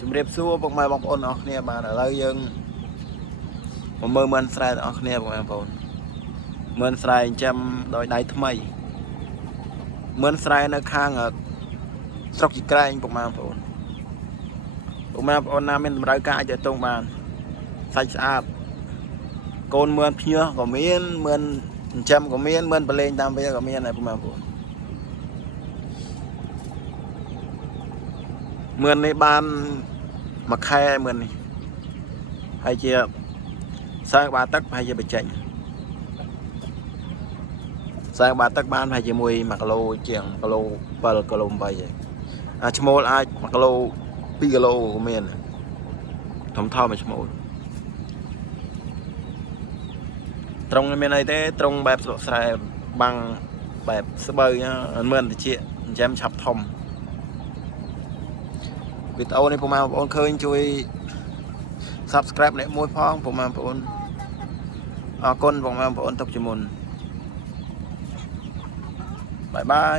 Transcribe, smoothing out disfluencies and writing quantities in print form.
ជំរាបសួរពុកម៉ែបងប្អូនអស់គ្នាបាទឥឡូវយើងមកមើលមើលស្រែអស់គ្នាបងប្អូនមើលស្រែចិញ្ចឹមដោយដៃថ្មីមើលស្រែនៅខាងស្រុកជីក្រែងពុកម៉ែបងប្អូនណាមានតម្រូវការអាចទៅបានសាច់ស្អាតកូនមើលភ្ញើក៏មានមើលចិញ្ចឹមក៏មានមើលប្រឡែងតាមវាក៏មានដែរពុកម៉ែបងប្អូនមើលនេះបានមួយខែមើលនេះហើយជាសាងបាទឹកហើយជាបច្ចេកសាងបាទឹកបានហើយជាមួយ1គីឡូជាង1គីឡូ7គីឡូ8ហើយឈ្មោលអាច1គីឡូ2គីឡូក៏មានធំមួយឈ្មោលត្រង់មានអីទេត្រង់បែបស្រុកស្រែបាំងបែបស្បូវមិនមែនតិចចិញ្ចឹមឆាប់ធំវីដេអូនេះពុកម៉ែបងប្អូនឃើញជួយ Subscribe អ្នកមួយផងពុកម៉ែបងប្អូនអរគុណពុកម៉ែបងប្អូនទុកជាមុនបាយបាយ